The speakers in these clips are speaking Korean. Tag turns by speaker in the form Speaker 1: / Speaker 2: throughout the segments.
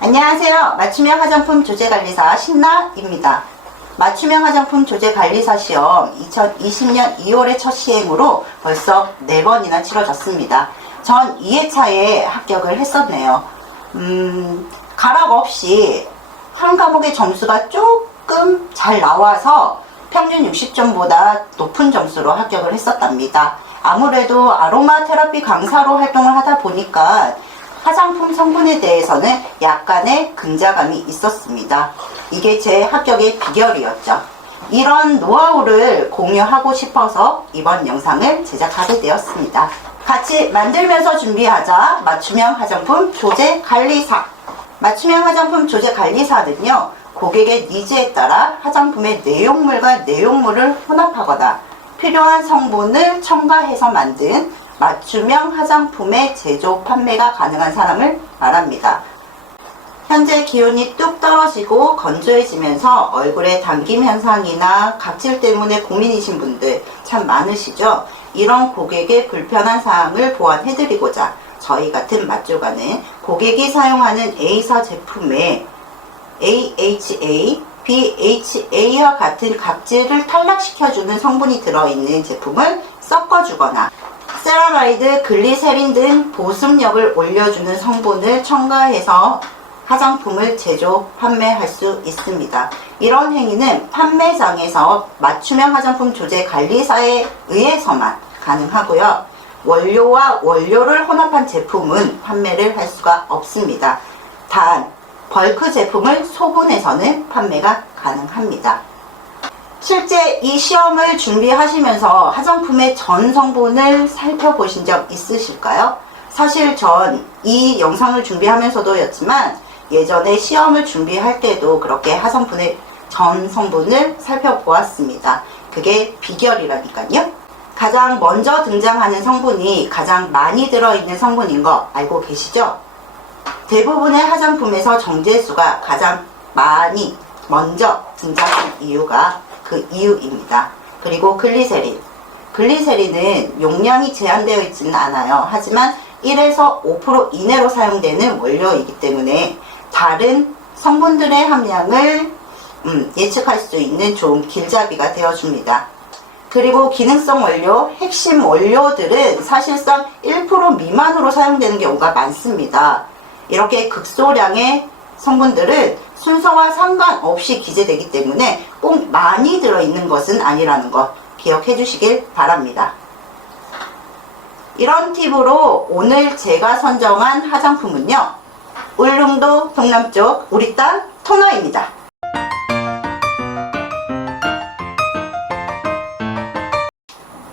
Speaker 1: 안녕하세요. 맞춤형 화장품 조제관리사 신나입니다. 맞춤형 화장품 조제관리사 시험 2020년 2월에 첫 시행으로 벌써 4번이나 치러졌습니다. 전 2회차에 합격을 했었네요. 음, 가락 없이 한 과목의 점수가 조금 잘 나와서 평균 60점보다 높은 점수로 합격을 했었답니다. 아무래도 아로마 테라피 강사로 활동을 하다 보니까 화장품 성분에 대해서는 약간의 근자감이 있었습니다. 이게 제 합격의 비결이었죠. 이런 노하우를 공유하고 싶어서 이번 영상을 제작하게 되었습니다. 같이 만들면서 준비하자 맞춤형 화장품 조제 관리사. 맞춤형 화장품 조제 관리사는요, 고객의 니즈에 따라 화장품의 내용물과 내용물을 혼합하거나 필요한 성분을 첨가해서 만든 맞춤형 화장품의 제조 판매가 가능한 사람을 말합니다. 현재 기온이 뚝 떨어지고 건조해지면서 얼굴에 당김 현상이나 각질 때문에 고민이신 분들 참 많으시죠? 이런 고객의 불편한 사항을 보완해드리고자 저희 같은 맛조가는 고객이 사용하는 A사 제품에 AHA, BHA와 같은 각질을 탈락시켜주는 성분이 들어있는 제품을 섞어주거나 세라마이드, 글리세린 등 보습력을 올려주는 성분을 첨가해서 화장품을 제조, 판매할 수 있습니다. 이런 행위는 판매장에서 맞춤형 화장품 조제 관리사에 의해서만 가능하고요. 원료와 원료를 혼합한 제품은 판매를 할 수가 없습니다. 단, 벌크 제품을 소분해서는 판매가 가능합니다. 실제 이 시험을 준비하시면서 화장품의 전 성분을 살펴보신 적 있으실까요? 사실 전 이 영상을 준비하면서도였지만 예전에 시험을 준비할 때도 그렇게 화장품의 전 성분을 살펴보았습니다. 그게 비결이라니까요. 가장 먼저 등장하는 성분이 가장 많이 들어있는 성분인 거 알고 계시죠? 대부분의 화장품에서 정제수가 가장 많이 먼저 등장하는 이유가 그 이유입니다. 그리고 글리세린. 글리세린은 용량이 제한되어 있지는 않아요. 하지만 1에서 5% 이내로 사용되는 원료이기 때문에 다른 성분들의 함량을 음, 예측할 수 있는 좋은 길잡이가 되어줍니다. 그리고 기능성 원료, 핵심 원료들은 사실상 1% 미만으로 사용되는 경우가 많습니다. 이렇게 극소량의 성분들은 순서와 상관없이 기재되기 때문에 꼭 많이 들어있는 것은 아니라는 것 기억해 주시길 바랍니다. 이런 팁으로 오늘 제가 선정한 화장품은요. 울릉도 동남쪽 우리 땅 토너입니다.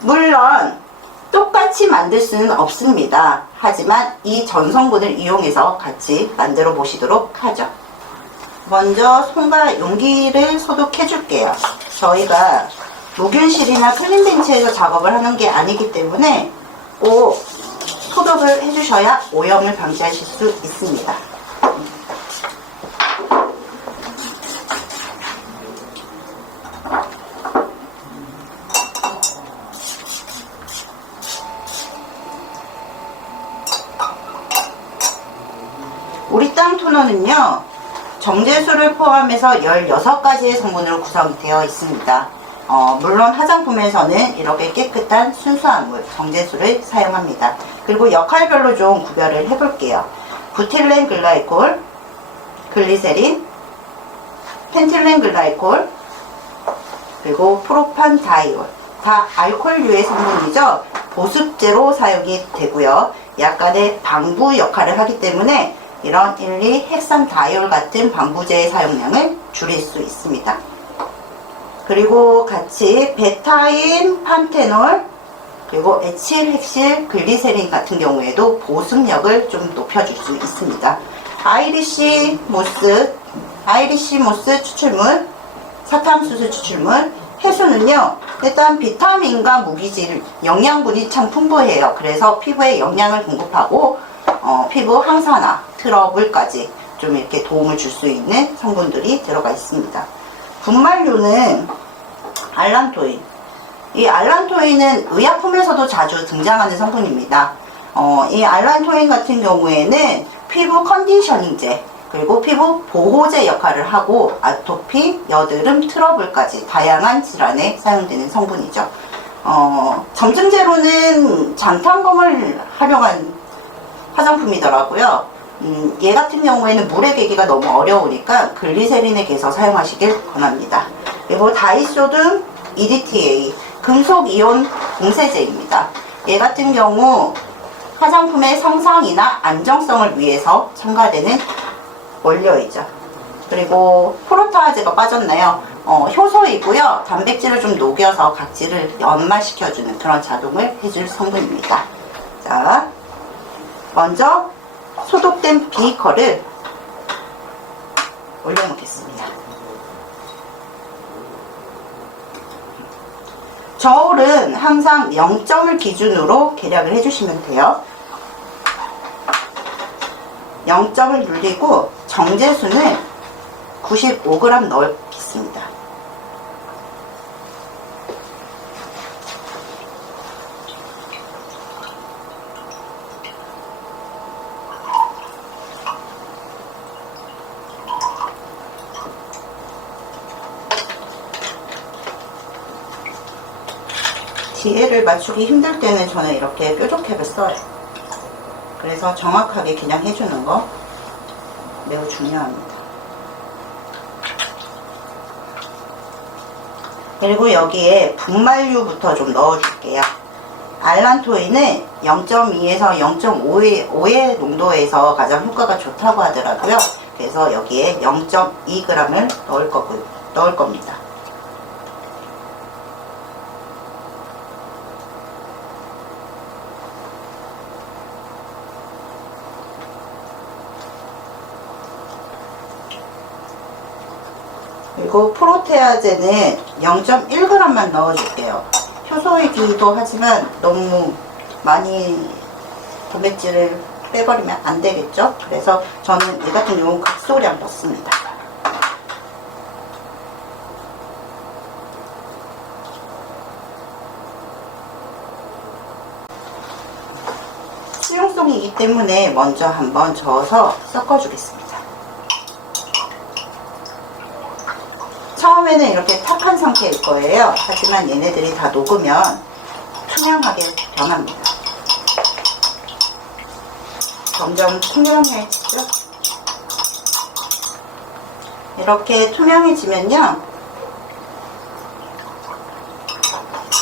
Speaker 1: 물론 똑같이 만들 수는 없습니다. 하지만 이 전성분을 이용해서 같이 만들어 보시도록 하죠. 먼저 손과 용기를 소독해 줄게요. 저희가 무균실이나 클린벤치에서 작업을 하는 게 아니기 때문에 꼭 소독을 해주셔야 오염을 방지하실 수 있습니다. 우리 땅 토너는요, 정제수를 포함해서 16가지의 성분으로 구성이 되어 있습니다. 어, 물론 화장품에서는 이렇게 깨끗한 순수한 물, 정제수를 사용합니다. 그리고 역할별로 좀 구별을 해볼게요. 부틸렌 글라이콜, 글리세린, 펜틸렌 글라이콜, 그리고 프로판 다이올. 다 알코올류의 성분이죠. 보습제로 사용이 되고요. 약간의 방부 역할을 하기 때문에 이런 1, 2 핵산 다이올 같은 방부제의 사용량을 줄일 수 있습니다. 그리고 같이 베타인 판테놀 그리고 에칠 핵실 글리세린 같은 경우에도 보습력을 좀 높여줄 수 있습니다. 아이리시 모스 아이리시 모스 추출물 사탕수수 추출물 해수는요 일단 비타민과 무기질 영양분이 참 풍부해요 그래서 피부에 영양을 공급하고 어, 피부 항산화 트러블까지 좀 이렇게 도움을 줄 수 있는 성분들이 들어가 있습니다 분말류는 알란토인 이 알란토인은 의약품에서도 자주 등장하는 성분입니다 어, 이 알란토인 같은 경우에는 피부 컨디셔닝제 그리고 피부 보호제 역할을 하고 아토피, 여드름, 트러블까지 다양한 질환에 사용되는 성분이죠. 어, 점증제로는 장탄검을 활용한 화장품이더라고요. 음, 얘 같은 경우에는 물에 개기가 너무 어려우니까 글리세린에 개서 사용하시길 권합니다. 그리고 다이소든 EDTA 금속 이온 공세제입니다. 얘 같은 경우 화장품의 성상이나 안정성을 위해서 첨가되는 원료이죠. 그리고 프로타아제가 빠졌나요? 어, 효소이고요. 단백질을 좀 녹여서 각질을 연마시켜주는 그런 작용을 해줄 성분입니다. 자, 먼저 소독된 비커를 올려놓겠습니다. 저울은 항상 0점을 기준으로 계량을 해주시면 돼요. 0점을 눌리고 정제수는 95g 넣겠습니다. 뒤에를 맞추기 힘들 때는 저는 이렇게 뾰족캡을 써요. 그래서 정확하게 그냥 해주는 거 매우 중요합니다. 그리고 여기에 분말유부터 좀 넣어줄게요. 알란토인은 0.2에서 0.5의 농도에서 가장 효과가 좋다고 하더라고요. 그래서 여기에 0.2g을 넣을 거고요. 넣을 겁니다. 그리고 프로테아제는 0.1g만 넣어줄게요. 효소이기도 하지만 너무 많이 단백질을 빼버리면 안 되겠죠? 그래서 저는 이 같은 경우는 극소량 넣습니다. 수용성이기 때문에 먼저 한번 저어서 섞어주겠습니다. 처음에는 이렇게 탁한 상태일 거예요. 하지만 얘네들이 다 녹으면 투명하게 변합니다. 점점 투명해지죠? 이렇게 투명해지면요.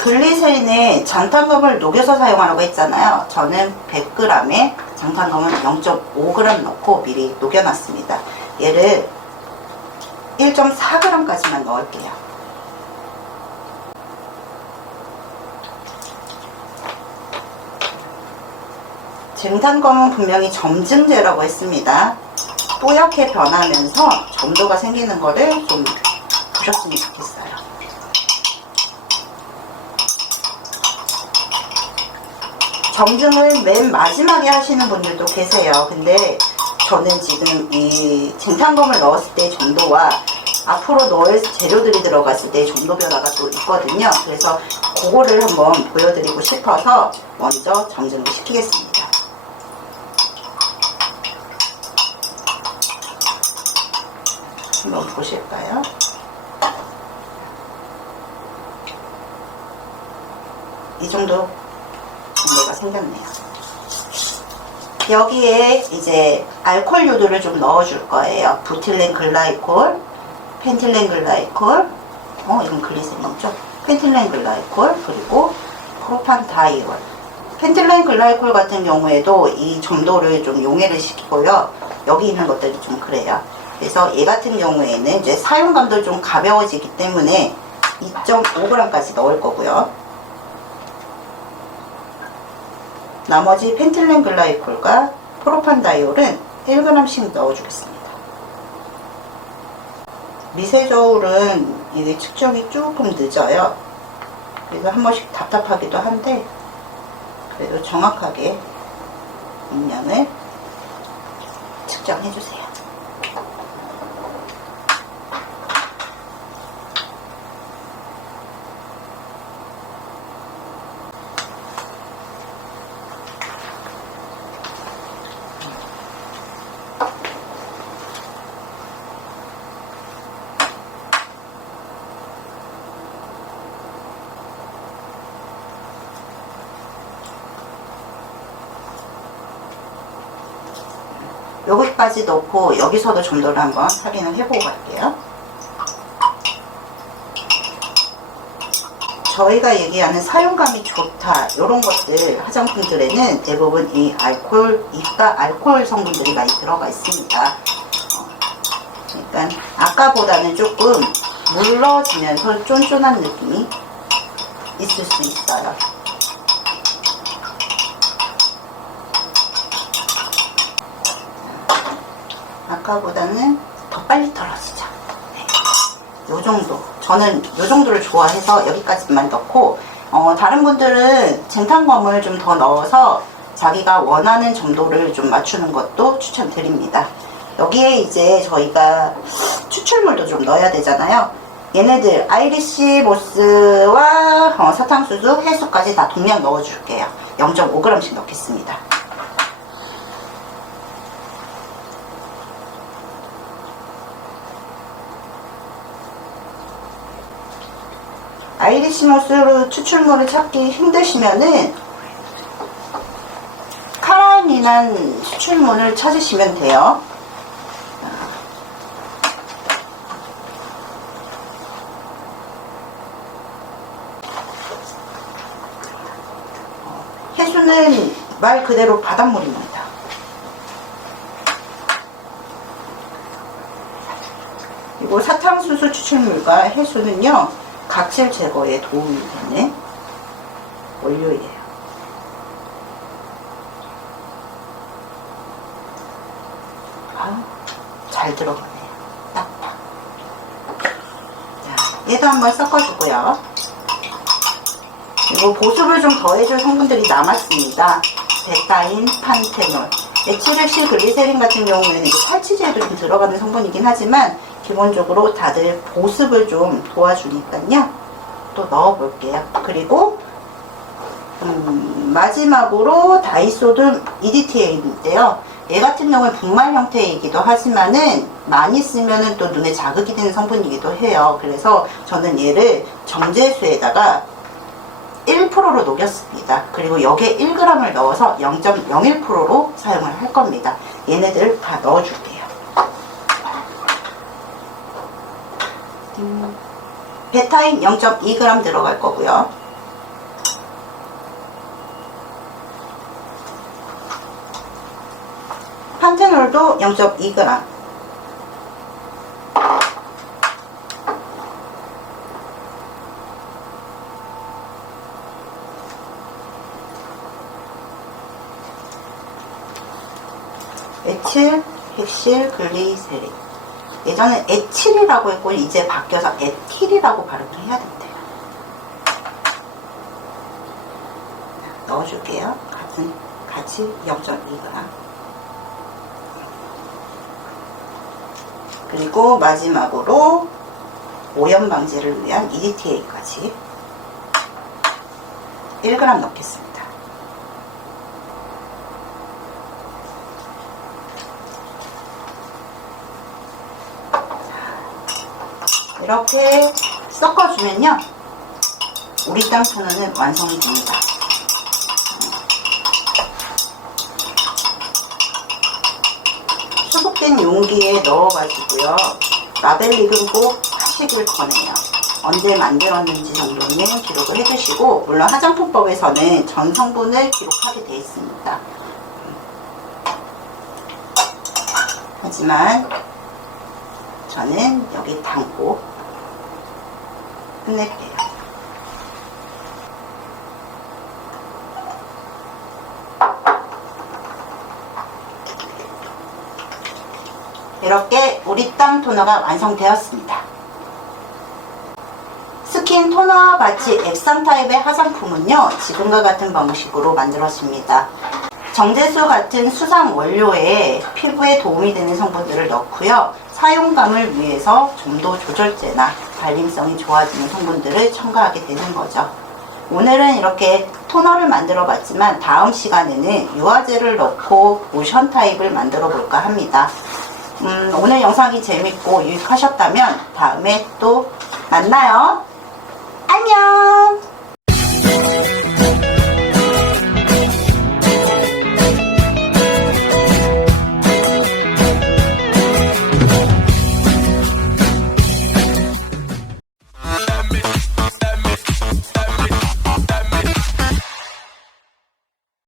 Speaker 1: 글리세린에 장탄검을 녹여서 사용하라고 했잖아요. 저는 100g에 장탄검은 0.5g 넣고 미리 녹여놨습니다. 얘를 1.4g까지만 넣을게요. 증탄검은 분명히 점증제라고 했습니다. 뽀얗게 변하면서 점도가 생기는 거를 좀 보셨으면 좋겠어요. 점증을 맨 마지막에 하시는 분들도 계세요. 근데 저는 지금 이 증탄검을 넣었을 때 점도와 앞으로 넣을 재료들이 들어갔을 때 점도 변화가 또 있거든요. 그래서 그거를 한번 보여드리고 싶어서 먼저 점증을 시키겠습니다. 한번 보실까요? 이 정도 정도가 생겼네요. 여기에 이제 알코올 요도를 좀 넣어줄 거예요. 부틸렌 글라이콜, 펜틸렌 글라이콜, 어, 이건 글리세린이죠. 펜틸렌 글라이콜, 그리고 프로판 다이올. 펜틸렌 글라이콜 같은 경우에도 이 점도를 좀 용해를 시키고요. 여기 있는 것들이 좀 그래요. 그래서 얘 같은 경우에는 이제 사용감도 좀 가벼워지기 때문에 2.5g까지 넣을 거고요. 나머지 펜틸렌 글라이콜과 프로판다이올은 1g씩 넣어주겠습니다. 미세 저울은 이게 측정이 조금 늦어요. 그래서 한 번씩 답답하기도 한데 그래도 정확하게 음량을 측정해 주세요. 여기까지 넣고 여기서도 점도를 한번 확인을 해보고 갈게요. 저희가 얘기하는 사용감이 좋다 이런 것들 화장품들에는 대부분 이 알코올 입가 알코올 성분들이 많이 들어가 있습니다. 어, 그러니까 아까보다는 조금 물러지면서 쫀쫀한 느낌이 있을 수 있어요. 아까보다는 더 빨리 떨어지죠. 네. 요 정도. 저는 요 정도를 좋아해서 여기까지만 넣고, 어, 다른 분들은 젠탄검을 좀 더 넣어서 자기가 원하는 점도를 좀 맞추는 것도 추천드립니다. 여기에 이제 저희가 추출물도 좀 넣어야 되잖아요. 얘네들 아이리시 모스와 어, 사탕수수, 해수까지 다 동량 넣어줄게요. 0.5g씩 넣겠습니다. 아이리시모스로 추출물을 찾기 힘드시면은 카라민한 추출물을 찾으시면 돼요. 해수는 말 그대로 바닷물입니다. 그리고 사탕수수 추출물과 해수는요, 각질 제거에 도움이 되는 원료예요. 아, 잘 들어가네요. 딱딱. 자, 얘도 한번 섞어주고요. 그리고 보습을 좀 더해줄 성분들이 남았습니다. 베타인, 판테놀, 에틸렉실 글리세린 같은 경우에는 이제 탈취제도 좀 들어가는 성분이긴 하지만 기본적으로 다들 보습을 좀 도와주니까요. 또 넣어볼게요. 그리고 음, 마지막으로 다이소든 EDTA인데요. 얘 같은 경우는 분말 형태이기도 하지만은 많이 쓰면은 또 눈에 자극이 되는 성분이기도 해요. 그래서 저는 얘를 정제수에다가 1%로 녹였습니다. 그리고 여기에 1g을 넣어서 0.01%로 사용을 할 겁니다. 얘네들 다 넣어줄게요. 음, 베타인 0.2g 들어갈 거고요. 판테놀도 0.2g. 에틸, 헥실, 글리세린. 예전에 에틸이라고 했고 이제 바뀌어서 에틸이라고 발음을 해야 된대요. 넣어줄게요. 같은 같이 0.2g. 그리고 마지막으로 오염 방지를 위한 EDTA까지 1g 넣겠습니다. 이렇게 섞어주면요. 우리 땅 토너는 완성이 됩니다. 수복된 용기에 넣어가지고요. 라벨링은 꼭 하시길 권해요. 언제 만들었는지 정도는 기록을 해주시고 물론 화장품법에서는 전 성분을 기록하게 되어 있습니다. 하지만 저는 여기 담고 끝낼게요. 이렇게 우리 땅 토너가 완성되었습니다. 스킨 토너와 같이 액상 타입의 화장품은요, 지금과 같은 방식으로 만들어집니다. 정제수 같은 수상 원료에 피부에 도움이 되는 성분들을 넣고요. 사용감을 위해서 점도 조절제나 발림성이 좋아지는 성분들을 첨가하게 되는 거죠. 오늘은 이렇게 토너를 만들어 봤지만 다음 시간에는 유화제를 넣고 로션 타입을 만들어 볼까 합니다. 음, 오늘 영상이 재밌고 유익하셨다면 다음에 또 만나요. 안녕!